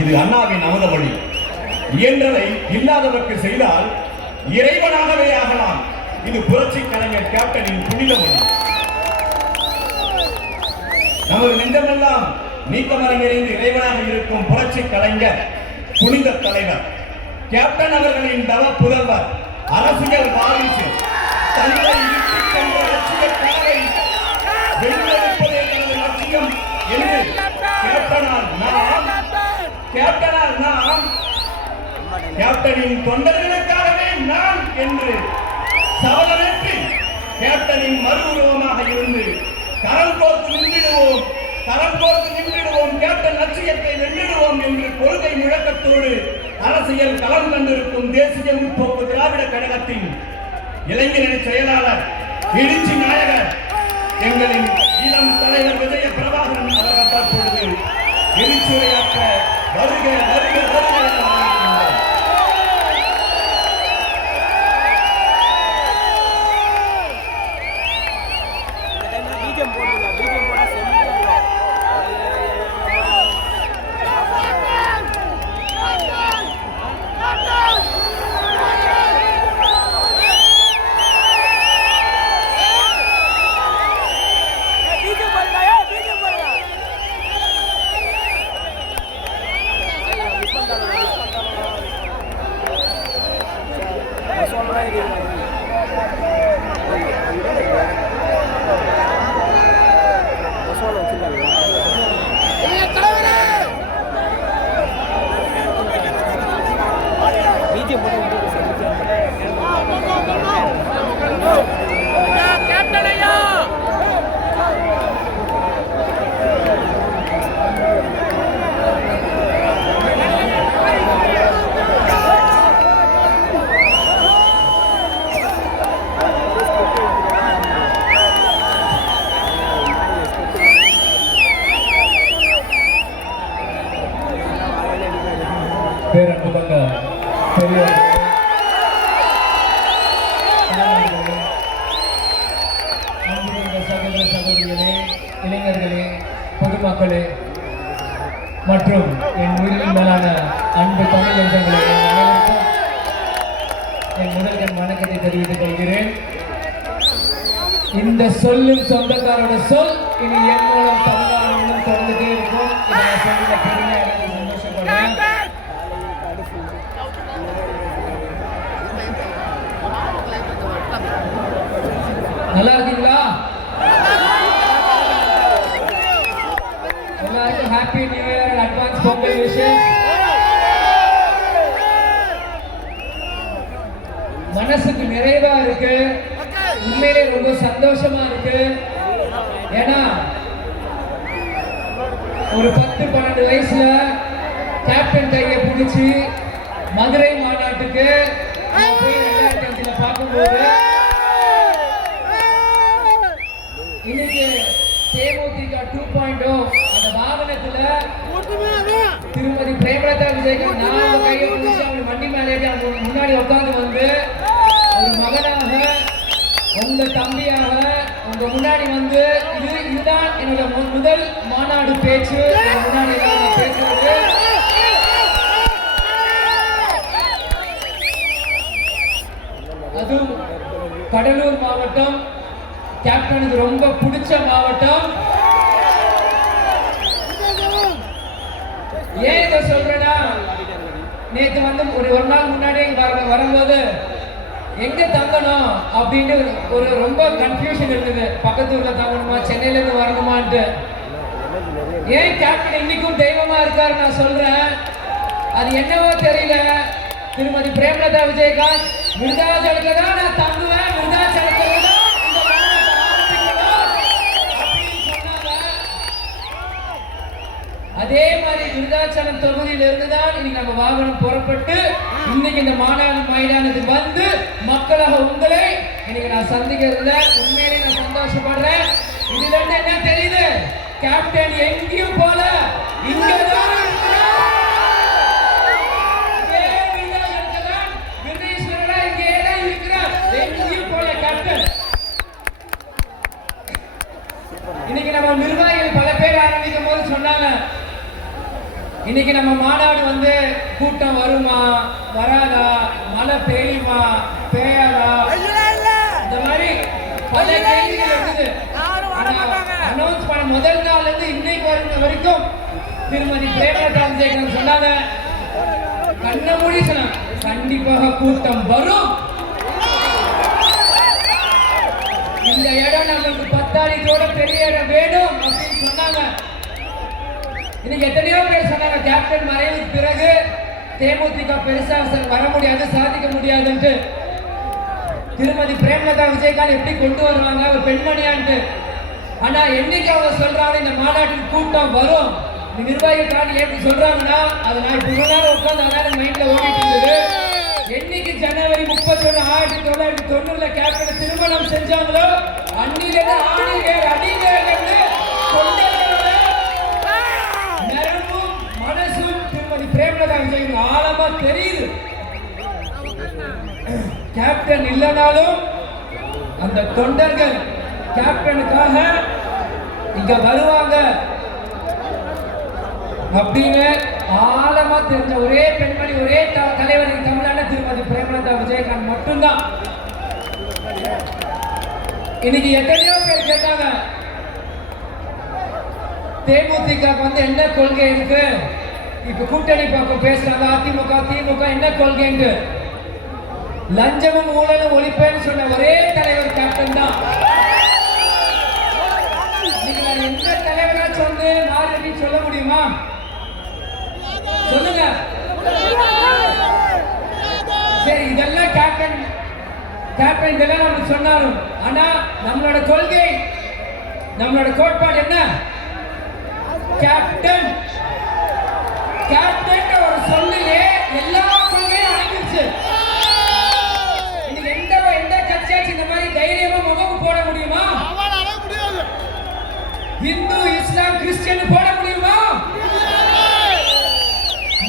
இது அண்ணாவின் அமுத வழி. இயன்றதை இல்லாதவருக்கு செய்தால் இறைவனாகவே ஆகலாம். இது புரட்சி கலைஞர் கேப்டனின் புனித மொழி. நமது நெஞ்சமெல்லாம் நீக்கமறைந்து இறைவனாக இருக்கும் புரட்சி கலைஞர், புனித தலைவர் கேப்டன் அவர்களின் தவ புதல்வர், அரசியல் வாரிசு, தன்னை இழுத்துச் சென்ற லட்சிய கனவை வென்றெடுப்பதே தனது லட்சியம் என்று கேப்டனால் நாம் கேப்டனின் தொண்டர்களுக்காகவே நான் என்று சபதமேற்று கேப்டனின் மறு உருவமாக இருந்து கரம் கோர்த்து நின்றிடுவோம், கேப்டன் லட்சியத்தை வென்றிடுவோம் என்று கொள்கை முழக்கத்தோடு அரசியல் களம் கண்டிருக்கும் தேசிய முற்போக்கு திராவிட கழகத்தின் இளைஞரணி செயலாளர், எழுச்சி நாயகர், எங்களின் இளம் தலைவர் விஜய பிரபாகரன் அவர்கள் தற்பொழுது எழுச்சியுரையாற்ற வருக வருக வருக என அழைக்கின்றோம். பேரன்பு கொண்ட பெரியவர்களே, சகோதர சகோதரிகளே, இளைஞர்களே, பொதுமக்களே மற்றும் என் உயிரின் மேலான அன்பு தமிழ் நெஞ்சங்களே, அனைவருக்கும் என் முதல்கண் வணக்கத்தை தெரிவித்துக் கொள்கிறேன். இந்த சொல்லும் சொந்தக்காரோட சொல் இனி என் மூலம் தமிழ்நாடு தொடர்ந்துட்டே இருக்கும். பெருமையாக சந்தோஷப்படுறேன். நல்லா இருக்கீங்களா? எல்லாருக்கும் happy new year, advance Pongal wishes. மனசுக்கு நிறைவா இருக்கு, உண்மையிலே ரொம்ப சந்தோஷமா இருக்கு. ஏன்னா ஒரு 10-12 வயசுல கேப்டன் கையை பிடிச்சி மதுரை மாநாட்டுக்கு போய் 2005 பார்க்கும்போது இன்னைக்கு தேமுதிக 2.0 அந்த வாகனத்துல திருமதி பிரேமலதா விஜயகாந்த் 4 கையை பிடிச்சி அவங்க வண்டி மேலே அவங்க முன்னாடி உட்கார்ந்து வந்து ஒரு மகனாக, உங்க தம்பியாக உங்க முன்னாடி வந்து இதுதான் என்னோட முதல் மாநாடு பேச்சு, முன்னாடி பேசுறது. அதுவும் கடலூர் மாவட்டம் கேப்டனுக்கு ரொம்ப பிடிச்ச மாவட்டம். ஏன் இதை சொல்றேன்னா, நேற்று வந்து ஒரு நாள் முன்னாடி வரும்போது எங்க தங்கணும் அப்படின்னு ஒரு ரொம்ப கன்ஃபியூஷன் இருந்தது. பக்கத்து ஊர்ல தங்கணுமா, சென்னையில இருந்து வரணுமான்ட்டு. ஏன் கேப்டன் இன்னைக்கும் தெய்வமா இருக்காரு நான் சொல்றேன். அது என்னவோ தெரியல, திருமதி பிரேமலதா விஜயகாந்த் விருதாச்சலத்துல தான் நான் தங்குவேன், விருதாச்சலத்துல தான் இந்த மாநாட்டை ஆரம்பிக்கணும் அப்படின்னு சொன்னாங்க. அதே மாதிரி விருதாச்சலம் தொகுதியில இருந்துதான் இன்னைக்கு நம்ம வாகனம் புறப்பட்டு இன்னைக்கு இந்த மாநாடு மைதானத்துக்கு வந்து மக்களாக உங்களை இன்னைக்கு நான் சந்திக்கிறதுல உண்மையிலே நான் சந்தோஷப்படுறேன். இதுல இருந்து என்ன தெரியுது, கேப்டன் எங்கேயும் போல இங்கதான் இன்னைக்கு நம்ம நிர்வாகிகள் பல பேர் ஆரம்பிக்கும் போது சொன்னாங்க, இன்னைக்கு நம்ம மாநாடு வந்து கூட்டம் வருமா வராதா, மழை பெய்யுமா பெய்யாதா, இந்த மாதிரி பல கேள்விகள் இருக்குது. அனௌன்ஸ் பண்ண முதல் நாள்ல இருந்து இன்னைக்கு வரைக்கும் திருமதி பிரேமலதா விஜயகாந்த் சொன்னாங்க, கண்ண மூடி சொன்னாங்க, கண்டிப்பாக கூட்டம் வரும். இந்த இடம் நமக்கு பத்தாளிகளோட பெரிய இடம் வேணும் அப்படின்னு சொன்னாங்க. இன்னைக்கு எத்தனையோ பேர் சொன்னாங்க கேப்டன் மறைவுக்கு பிறகு தேமுதிக பெருசா வர முடியாது, சாதிக்க முடியாதுன்ட்டு. திருமதி பிரேமலதா விஜயகாந்த் எப்படி கொண்டு வருவாங்க ஒரு பெண்மணியான்ட்டு. ஆனா என்னைக்கு அவங்க சொல்றாங்க இந்த மாநாட்டில் கூட்டம் வரும், நிர்வாகிகள் எப்படி சொல்றாங்கன்னா அது நான் இப்ப இவ்வளவு நேரம் உட்கார்ந்து அதான் மைண்ட்ல ஓடிட்டு இருந்தது. என்னைக்கு ஜனவரி 31 1990 கேப்டன் திருமணம் செஞ்சாங்களோ அன்னிலிருந்து ஆணிவேர் அடிவேர்னு நரம்பும் மனசும் திருமதி பிரேமலதா விஜயகாந்த் ஆழமா தெரியுது. கேப்டன் இல்லைனாலும் அந்த தொண்டர்கள் கேப்டனுக்காக இங்க வருவாங்க அப்படின்னு ஆழமா தெரிஞ்ச ஒரே பெண்மணி ஒரே தலைவர் தமிழ்நாடு திருமதி பிரேமலதா விஜயகாந்த் மட்டும்தான். இன்னைக்கு எத்தனையோ பேர் கேட்டாங்க தேமுதிக வந்து என்ன கொள்கை இருக்கு, இப்ப கூட்டணி பக்கம் பேசுறாங்க அதிமுக திமுக என்ன கொள்கை, லஞ்சமும் ஊழலும் ஒழிப்பேன்னு சொன்ன ஒரே தலைவர் கேப்டன் தான். எந்த தலைவராச்சும் வந்து மாறி சொல்ல முடியுமா? சொல்லுங்க. சரி, இதெல்லாம் கேப்டன் இதெல்லாம் நமக்கு சொன்னாலும் ஆனா நம்மளோட கொள்கை நம்மளோட கோட்பாடு என்ன? கேப்டன் ஒரு சொல்லிலே எல்லா கொள்கையும் அடங்கிடுச்சு. இன்னைக்கு எந்த கட்சியாச்சும் இந்த மாதிரி தைரியமா முகம் போட முடியுமா? இந்து இஸ்லாம் கிறிஸ்டியன் போட முடியுமா?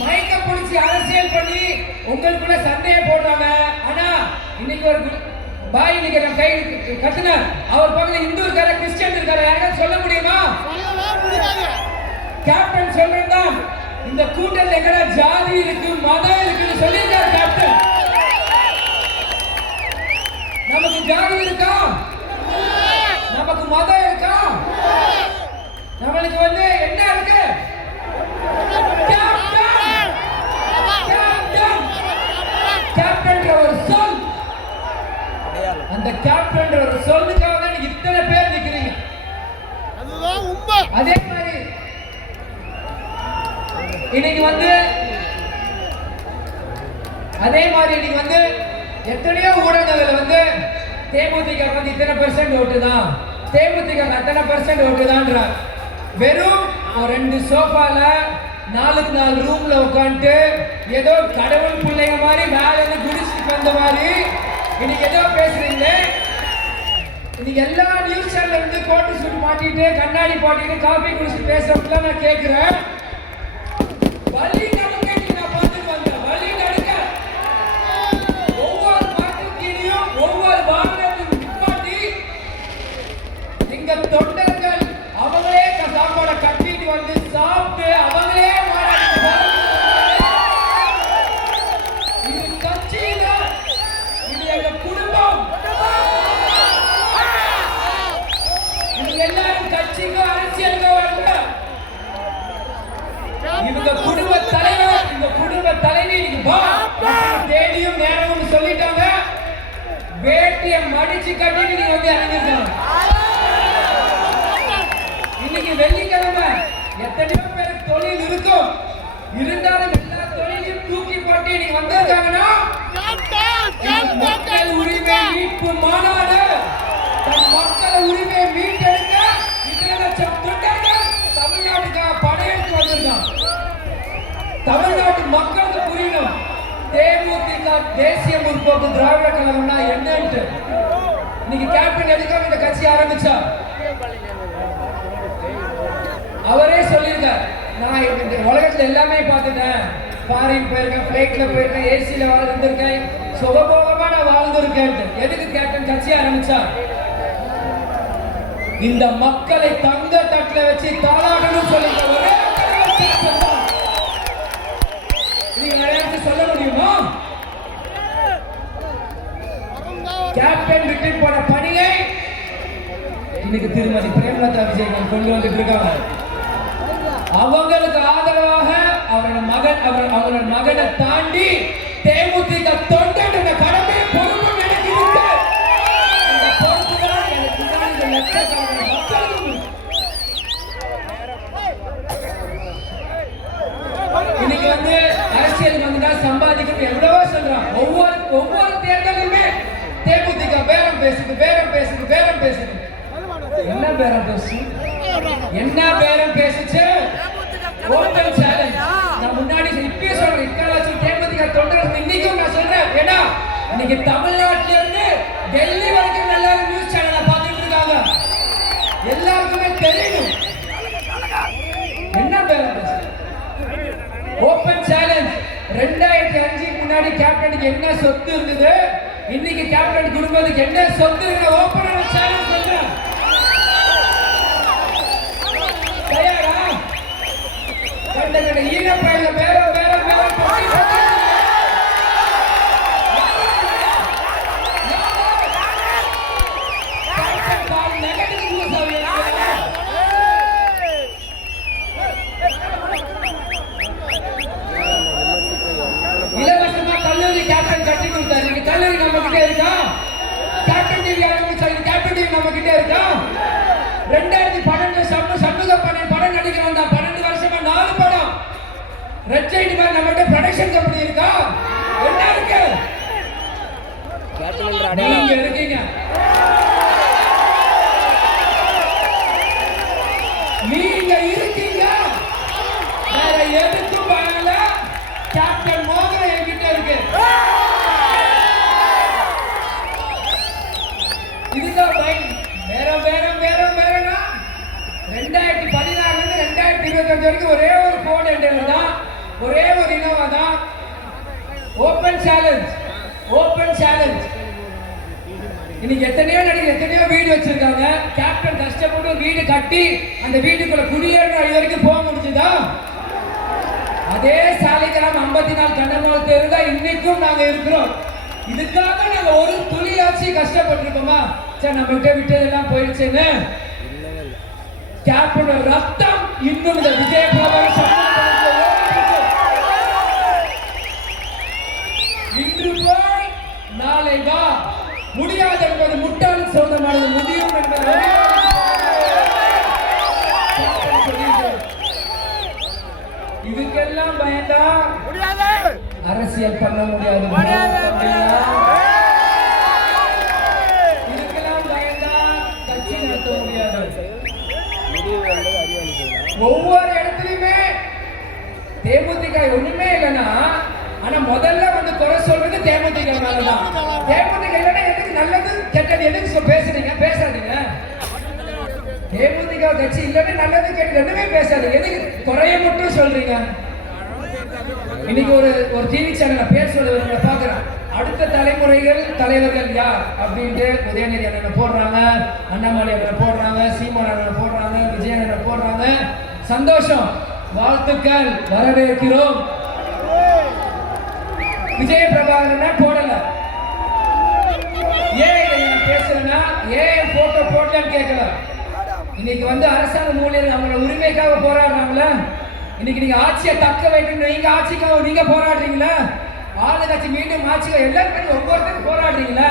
மைக்க பிடிச்சி அரசியல் பண்ணி உங்களுக்குள்ள சண்டையை போடுறாங்க. ஆனா இன்னைக்கு ஒரு பாய் இன்னைக்கு நம்ம கை கத்துனார், அவர் பக்கத்துல இந்து இருக்காரு கிறிஸ்டியன் இருக்காரு, யாராவது சொல்ல முடியுமா? கேப்டன் சொல்றான் இந்த கூட்டத்தில் எங்கட ஜாதி இருக்கு மதம் இருக்குன்னு சொல்லியிருக்காரு கேப்டன். நமக்கு ஜாதி இருக்கா? நமக்கு மதம் இருக்கா? நம்மளுக்கு வந்து என்ன இருக்கு? கேப்டன் ஒரு சொல். அந்த கேப்டன் ஒரு சொல்லுக்காக தான் இத்தனை பேர் நிக்கிறீங்க. அதுதான் உண்மை. அதே மாதிரி இன்னைக்கு வந்து எத்தனையோ ஊடகங்கள் வந்து தேமுதிக வந்து இத்தனை % ஓட்டு தான், தேமுதிக அத்தனை % ஓட்டு தான். வெறும் ஒரு 2 சோஃபால 4 ரூம்ல உட்காந்துட்டு ஏதோ கடவுள் பிள்ளைங்க மாதிரி வேலை குடிச்சிட்டு வந்த மாதிரி இன்னைக்கு ஏதோ பேசுறீங்க. இன்னைக்கு எல்லா நியூஸ் சேனல்ல இருந்து கோட்டு சூட் மாட்டிட்டு கண்ணாடி போட்டிட்டு காபி குடிச்சிட்டு பேசுறவங்க நான் கேட்கிறேன், வலி நடுக்க நான் பார்த்துட்டு வந்தேன். வலி நடுக்க ஒவ்வொரு மாட்டுக்கிலையும் ஒவ்வொரு வாகனத்தையும் நிப்பாட்டி எங்க தொண்டர்கள் அவங்களே சாப்பாடை கட்டிட்டு வந்து சாப்பிட்டு அவங்களே இது கட்சியில இது எங்க குடும்பம். இது எல்லாரும் கட்சிக்கோ அரசியலுக்கோ வரல. இவங்க குடும்ப தலைவர் இந்த குடும்ப தலைவி தேடியும் நேரமும் சொல்லிட்டாங்க. வேட்டிய மடிச்சு கட்டிட்டு நீங்க வந்து இறங்கிருக்காங்க. இன்னைக்கு வெள்ளிக்கிழமை எத்தனையோ பேருக்கு தொழில் இருக்கும், இருந்தாலும் எல்லா தொழிலையும் தூக்கி போட்டு நீங்க வந்திருக்காங்கன்னா மக்கள் உரிமை மீட்பு மாநாடு தன் மக்கள் உரிமையை மீட்டெடுக்க 2 லட்சம் தொண்டர்கள் தமிழ்நாட்டுக்காக படையெடுத்து வந்திருக்காங்க. தமிழ்நாட்டு மக்களுக்கு புரியணும் தேமுதிக தேசிய முற்போக்கு திராவிட கழகம்னா என்னன்னு. இன்னைக்கு கேப்டன் எதுக்காக இந்த கட்சி ஆரம்பிச்சா அவரே சொல்லியிருக்கார், நான் இந்த உலகத்துல எல்லாமே பார்த்துட்டேன், ஃபாரின் போயிருக்கேன், ஃபிளைட்ல போயிருக்கேன், ஏசியில வாழ்ந்துருக்கேன், சுகபோகமா நான் வாழ்ந்துருக்கேன். எதுக்கு கேப்டன் கட்சி ஆரம்பிச்சா? இந்த மக்களை தங்க தட்டுல வச்சு தாளாடணும் சொல்லிட்டு ஒரே கேப்டன் விட்டு போன பணியை இன்னைக்கு திருமதி பிரேமலதா விஜயகாந்த் கொண்டு வந்துட்டு இருக்காங்க. அவங்களுக்கு ஆதரவாக அவரோட மகனை தாண்டி தேமுதிக தொண்டன் என்ற கடமை பொறுப்பு எனக்கு இருக்கு. அந்த பொறுப்புதான் எனக்கு தான் இந்த லட்சக்கணக்கான மக்களுக்கு. இன்னைக்கு வந்து அரசியல் வந்துட்டா சம்பாதிக்கிறது எவ்வளவோ சொல்றான். ஒவ்வொரு தேர்தலுமே தேமுதிக பேரம் பேசுது. என்ன பேரம் பேசுச்சு? Open challenge. நான் முன்னாடி இப்பயே சொல்றேன், இக்காலத்தில் தேமுதிக தொண்டர்கள் இன்னைக்கும் நான் சொல்றேன். ஏன்னா இன்னைக்கு தமிழ்நாட்டில இருந்து டெல்லி வரைக்கும் எல்லாரும் நியூஸ் சேனலை பார்த்துட்டு இருக்காங்க. எல்லாருக்குமே தெரியும் என்ன பேரம் பேசு. Open challenge. 2005 முன்னாடி கேப்டனுக்கு என்ன சொத்து இருந்தது, இன்னைக்கு கேப்டன் குடும்பத்துக்கு என்ன சொத்து இருக்கு? ஓபன் சேலஞ்ச் பண்றேன். தயாரா? கண்ட ஈரப்பையில வேற இலவசமா கல்லூரி கேப்டன் கட்டி கொடுத்தாரு. கல்லூரி நம்ம கிட்ட இருக்கா? கேப்டன் டிவி கேப்டன் டிவி நம்ம கிட்ட இருக்கா? 2012 சண்முக படம் நடிக்க வந்தா 12 வருஷமா 4 படம். ரெட் சைடு மாதிரி நம்மகிட்ட ப்ரொடக்ஷன் கம்பெனி இருக்கா? என்ன இருக்கு? நீங்க இருக்கீங்க. நீங்க இருக்கீங்க. வேற எதுக்கும் பயல. கேப்டன் மோகன் என்கிட்ட இருக்கு. இதுதான் பயம். வேறனா 2016 இருந்து 2025 வரைக்கும் ஒரே ஒரு போன் என்டர் தான், ஒரே ஒரு இனோவா தான். Open challenge. இன்னைக்கு எத்தனையோ வீடு வச்சிருக்காங்க. கேப்டன் கஷ்டப்பட்டு வீடு கட்டி அந்த வீட்டுக்குள்ள குடியேற வரைக்கும் போக முடிஞ்சுதா? அதே சாலைக்கிராம் 54 கண்ணமால் தெரு தான் இன்னைக்கும் நாங்க இருக்கிறோம். இதுக்காக நாங்க ஒரு துளியாச்சு கஷ்டப்பட்டிருக்கோமா? சரி, நம்ம விட்டதெல்லாம் போயிடுச்சுன்னு கேப்டனோட ரத்தம் இன்னும் இந்த விஜய் இன்று போய் நாளை வா. முடியாது என்பது முட்டாள் சொந்தமானது, முடியும் என்பது இதுக்கெல்லாம் பயந்தா அரசியல் பண்ண முடியாது. இதுக்கெல்லாம் பயந்தா கட்சி நடத்த முடியாது. ஒவ்வொரு இடத்துலயுமே தேமுதிக ஒண்ணுமே இல்லைன்னா, ஆனா முதல்ல வந்து குறை சொல்றது தேமுதிக மேலதான். தேமுதிக இல்லைன்னா எதுக்கு நல்லது கெட்டது எதுக்கு பேசாதீங்க. தேமுதிக கட்சி இல்லைன்னா நல்லது கெட்டது ரெண்டுமே பேசாதீங்க. எதுக்கு குறைய மட்டும் சொல்றீங்க? இன்னைக்கு ஒரு டிவி சேனல்ல பேர் சொல்லுவதை பாக்குறேன். அடுத்த தலைவர்கள் யார் அப்படின்ட்டு உதயநிதி அண்ணனை போடுறாங்க, அண்ணாமலை அண்ணனை போடுறாங்க, சீமான் அண்ணனை போடுறாங்க, விஜய் அண்ணனை போடுறாங்க. சந்தோஷம், வாழ்த்துக்கள், வரவேற்கிறோம். விஜய பிரபாகரனை போடல. ஏன் இதை நான் பேசுறேன்னா, ஏன் போட்டோ போடலன்னு கேட்கல. இன்னைக்கு வந்து அரசாங்க ஊழியர்கள் அவங்களோட உரிமைக்காக போராடுறாங்களா? இன்னைக்கு நீங்க ஆட்சியை தக்க வைக்கணும், நீங்க ஆட்சிக்காக நீங்க போராடுறீங்களா? ஆளுங்கட்சி மீண்டும் ஆட்சிக்காக எல்லாரும் ஒவ்வொருத்தரும் போராடுறீங்களா?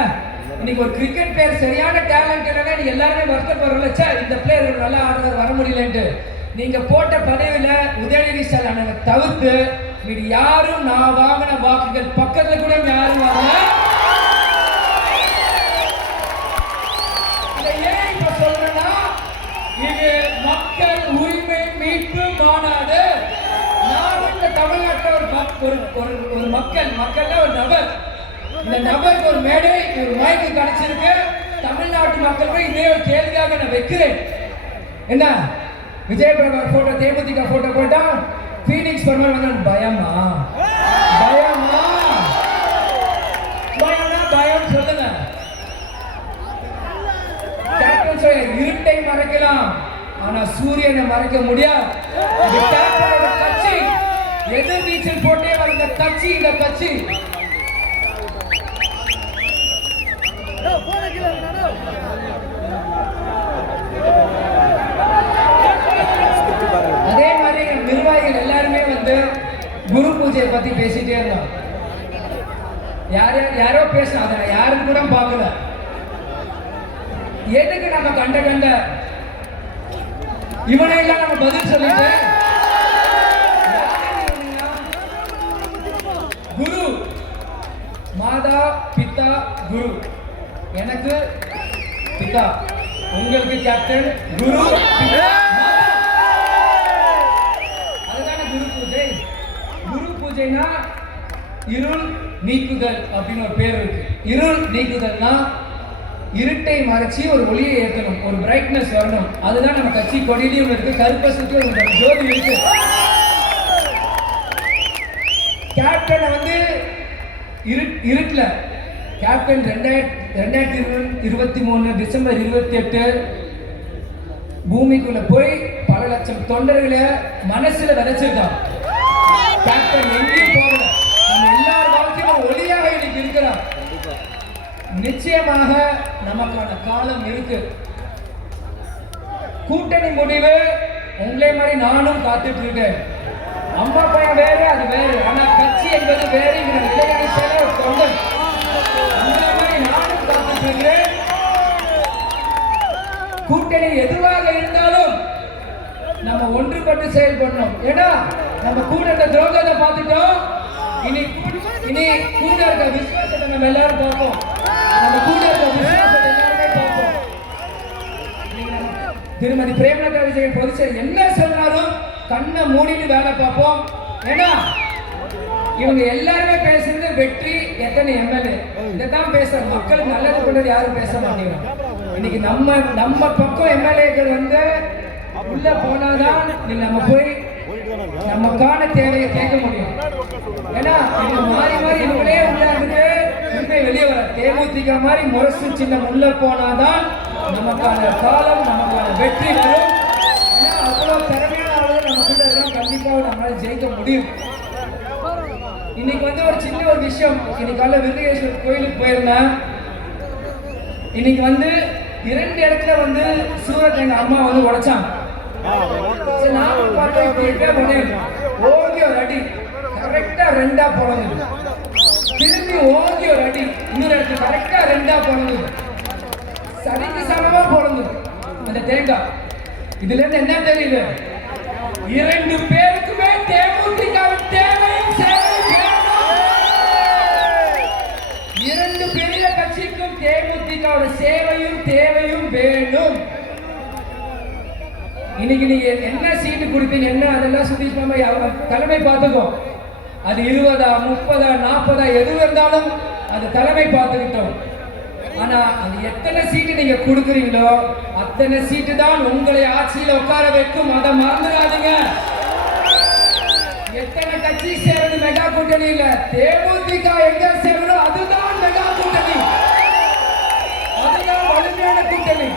இன்னைக்கு ஒரு கிரிக்கெட் பிளேயர் சரியான டேலண்ட் இல்லைன்னா நீங்க எல்லாருமே வருத்தப்படுறல, இந்த பிளேயர் நல்லா ஆடுறது வர முடியலன்ட்டு. நீங்க போட்ட பதவியில உதயநிதி ஸ்டாலின் தவிர்த்து மீது யாரும் நான் வாங்கின வாக்குகள் பக்கத்துல கூட யாரும் வாங்கல. ஏன் இப்ப சொல்றேன்னா, இது மக்கள் உரிமை மீட்பு மாநாடு. நானும் இந்த தமிழ்நாட்டில் ஒரு மக்கள் ஒரு நபர். இந்த நபருக்கு ஒரு மேடை, ஒரு மைக்கு கிடைச்சிருக்கு. தமிழ்நாட்டு மக்களுக்கு இதே ஒரு கேள்வியாக நான் வைக்கிறேன். என்ன விஜய் பிரபாகர் போட்டோ, தேமுதிக போட்டோ போட்டா பீனிக்ஸ் பண்ண பயமா? பயம் சொல்லுங்க. கேப்டன் சொல்ல இருட்டை மறைக்கலாம், ஆனா சூரியனை மறைக்க முடியாது. கட்சி எதிர் நீச்சல் போட்டே வந்த கட்சி இந்த கட்சி. அதே மாதிரி நிர்வாகிகள் எல்லாருமே வந்து குரு பூஜையை பத்தி பேசிட்டே இருந்தாங்க. யாரோ பேசணும், அதை நான் யாரும் கூட பார்க்கல. எதுக்கு நம்ம கண்ட இவனையெல்லாம் நம்ம பதில் சொல்லிட்டு குரு மாதா பிதா குரு, எனக்கு பிதா, உங்களுக்கு கேப்டன், குரு பிதா மாதா. அதுதானே குரு பூஜை. குரு பூஜைனா இருள் நீக்குதல் அப்படின்னு ஒரு பேர் இருக்கு. இருள் நீக்குதல்னா இருட்டை மறைச்சி ஒரு ஒளியை ஏற்றணும், ஒரு பிரைட்னஸ் வரணும். அதுதான் நம்ம கட்சி கொடியிலையும் இருக்கு, கருப்பசுக்கு ஒரு ஜோதி இருக்கு. கேப்டனை வந்து இருட்டுல கேப்டன் 2023 டிசம்பர் 28 பூமிக்குள்ள போய் பல லட்சம் தொண்டர்களை மனசுல விதைச்சிருக்கான். கேப்டன் எங்கேயும் போகல, நம்ம எல்லார் வாழ்க்கையும் ஒளியாக இன்னைக்கு இருக்கிறார். நிச்சயமாக நமக்கான காலம் இருக்கு. கூட்டணி முடிவு உங்களே மாதிரி நானும் காத்துட்டு இருக்கேன். அம்மா பையன் வேறு, அது வேறு. ஆனா கட்சி என்பது வேறு. இளைஞர் செயலர் தொண்டர் உங்களே மாதிரி நானும் காத்துட்டு இருக்கிறேன். கூட்டணி எதுவாக இருந்தாலும் நம்ம ஒன்றுபட்டு செயல்படணும். ஏன்னா நம்ம கூட இந்த துரோகத்தை பார்த்துட்டோம். இனி கூட இருக்க விசுவாசத்தை நம்ம எல்லாரும் பார்ப்போம். நம்ம கூட இருக்க விசுவாசத்தை எல்லாருமே பார்ப்போம். திருமதி பிரேமலதா விஜயன் பொதுச்செயலர் என்ன சொன்னாலும் கண்ணை மூடிட்டு வேலை பார்ப்போம். ஏன்னா இவங்க எல்லாருமே பேசுறது வெற்றி, எத்தனை எம்எல்ஏ, இதைத்தான் பேசுறாங்க. மக்களுக்கு நல்லது கொண்டது யாரும் பேச மாட்டேங்கிறாங்க. இன்னைக்கு நம்ம பக்கம் எம்எல்ஏக்கள் வந்து உள்ள போனாதான் நம்ம போய் நமக்கான தேவையை கேட்க முடியும். ஏன்னா இவங்க மாறி இவங்களே உள்ள உண்மை வெளியே வர தேமுதிக மாதிரி முரசு சின்னம் உள்ள போனாதான் நமக்கான காலம், நமக்கான வெற்றி வரும். ஏன்னா அவ்வளவு திறமையான ஆளுகள் நமக்குள்ள இருக்கலாம். கண்டிப்பாக நம்மளால ஜெயிக்க முடியும். இன்னைக்கு வந்து ஒரு சின்ன ஒரு விஷயம். இன்னைக்கு காலைல விருதுகேஸ்வரர் கோயிலுக்கு போயிருந்தேன். இன்னைக்கு வந்து 2 இடத்துல வந்து சூரத் எங்க அம்மா வந்து உடைச்சாங்க. நானும் பார்த்தேன், ஓங்கி ஒரு அடி கரெக்டா 2ஆ போனது. திரும்பி ஓங்கி ஒரு அடி இன்னொரு இடத்துல கரெக்டா 2ஆ போனது. சரிக்கு சமமா போனது அந்த தேங்காய். இதுல இருந்து என்ன தெரியுது? 2 பேருக்குமே தேமுதிகவின் தேவையும் சேவையும். 2 பெரிய கட்சிக்கும் தேமுதிகவோட சேவையும் தேவையும் வேணும். இன்னைக்கு நீங்க என்ன சீட்டு கொடுப்பீங்க, என்ன அதெல்லாம் சுதீஷ் மாமா தலைமை பார்த்துக்கோ. அது 20, 30, 40 எது இருந்தாலும் அது தலைமை பார்த்துக்கிட்டோம். ஆனா அது எத்தனை சீட்டு நீங்க கொடுக்குறீங்களோ அத்தனை சீட்டு தான் உங்களை ஆட்சியில உட்கார வைக்கும். அதை மறந்துடாதீங்க. எத்தனை கட்சி சேர்றது மெகா கூட்டணி இல்ல. தேமுதிக எங்க சேரணும் அதுதான் மெகா கூட்டணி, அதுதான் வலிமையான கூட்டணி.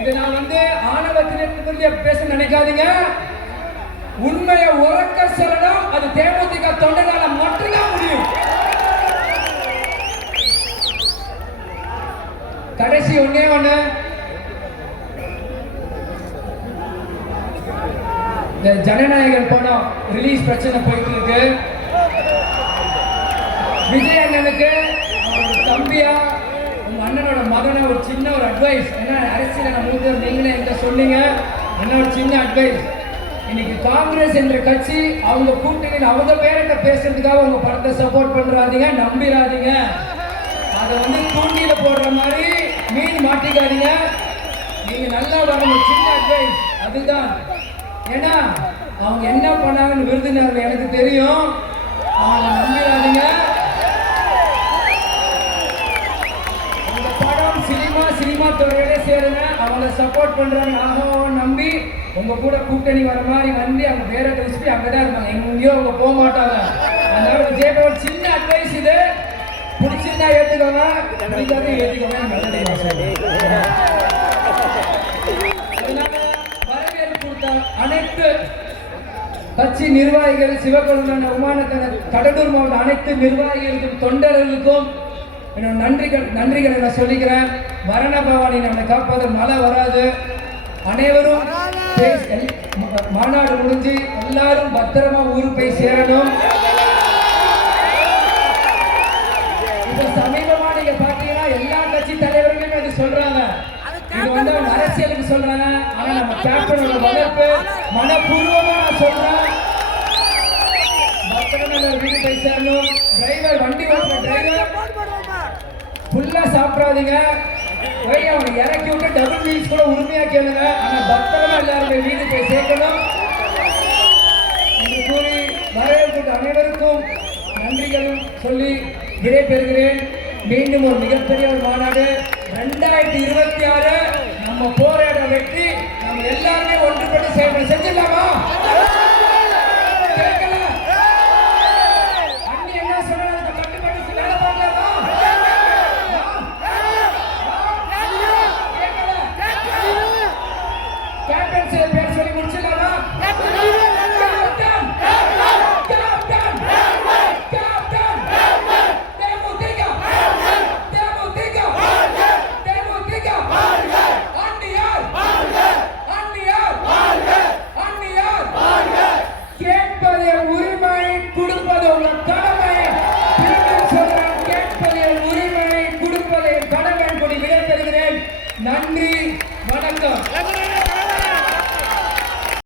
இதை நான் வந்து ஆணவத்திலிருந்து பேச நினைக்காதீங்க. உண்மையை உறக்க சொல்லணும். அது தேமுதிக தொண்டனால மட்டும்தான் முடியும். கடைசி ஒண்ணே ஒண்ணு, இந்த ஜனநாயகன் படம் ரிலீஸ் பிரச்சனை போயிட்டு இருக்கு. விஜய் அண்ணனுக்கு தம்பியா உங்க அண்ணனோட மகனை ஒரு சின்ன ஒரு அட்வைஸ். ஏன்னா அரசியல் மூத்தர் நீங்களே என்கிட்ட சொன்னீங்க. என்னோட சின்ன அட்வைஸ், இன்னைக்கு காங்கிரஸ் என்ற கட்சி அவங்க கூட்டணியில் அவங்க பேர்கிட்ட பேசுறதுக்காக உங்க படத்தை சப்போர்ட் பண்றாதீங்க, நம்பிடாதீங்க. அதை வந்து தூண்டியில போடுற மாதிரி மீன் மாட்டிக்காதீங்க. நீங்க நல்லா வரணும். சின்ன அட்வைஸ் அதுதான். ஏன்னா அவங்க என்ன பண்ணாங்கன்னு விருதுநகர் எனக்கு தெரியும். அவங்க நம்பிடாதீங்க. இந்த படம் சினிமா துறையில சேருங்க. அவங்கள சப்போர்ட் பண்றாங்க ஆகவும் நம்பி உங்க கூட கூட்டணி வர மாதிரி வந்து அவங்க வேற பேசிட்டு அங்கதான் இருப்பாங்க. எங்கேயோ அவங்க போக மாட்டாங்க. அதனால விஜய் ஒரு சின்ன அட்வைஸ் இது. பிடிச்சிருந்தா ஏத்துக்கோங்க, பிடிக்காத ஏத்துக்கோங்க. வரவேற்பு கொடுத்த அனைத்து கட்சி நிர்வாகிகள், சிவகொழுந்தான, உமானத்தன, கடலூர் மாவட்ட அனைத்து நிர்வாகிகளுக்கும் தொண்டர்களுக்கும் என்னோட நன்றிகளை நான் சொல்லிக்கிறேன். மரண பவானி நம்மை காப்பாத மழை வராது. அனைவரும் மாநாடு முடிஞ்சு எல்லாரும் பத்திரமா ஊருக்கு போய் சேரணும். இப்ப சமீபமா நீங்க பாத்தீங்கன்னா எல்லா கட்சி தலைவர்களும் இது சொல்றாங்க. இது வந்து அவங்க அரசியலுக்கு சொல்றாங்க. ஆனா நம்ம கேப்டனோட வளர்ப்பு மனப்பூர்வமா நான் சொல்றேன். பத்திரமா வீடு போய் சேரணும். டிரைவர் வண்டி ஓட்டுற டிரைவர் ஃபுல்லா சாப்பிடாதீங்க. போய் அவங்க இறக்கி விட்டு டபுள் வீல்ஸ் கூட உரிமையா கேளுங்க. ஆனா பத்திரமா எல்லாருமே வீடு போய் சேர்க்கணும் என்று கூறி வரவேற்பு அனைவருக்கும் நன்றிகளும் சொல்லி விடைபெறுகிறேன். மீண்டும் ஒரு மிகப்பெரிய ஒரு மாநாடு 2026 நம்ம போராட வெற்றி நம்ம எல்லாருமே ஒன்றுபட்டு செயல்பட செஞ்சிடலாமா? உரிமை கொடுப்பது உங்க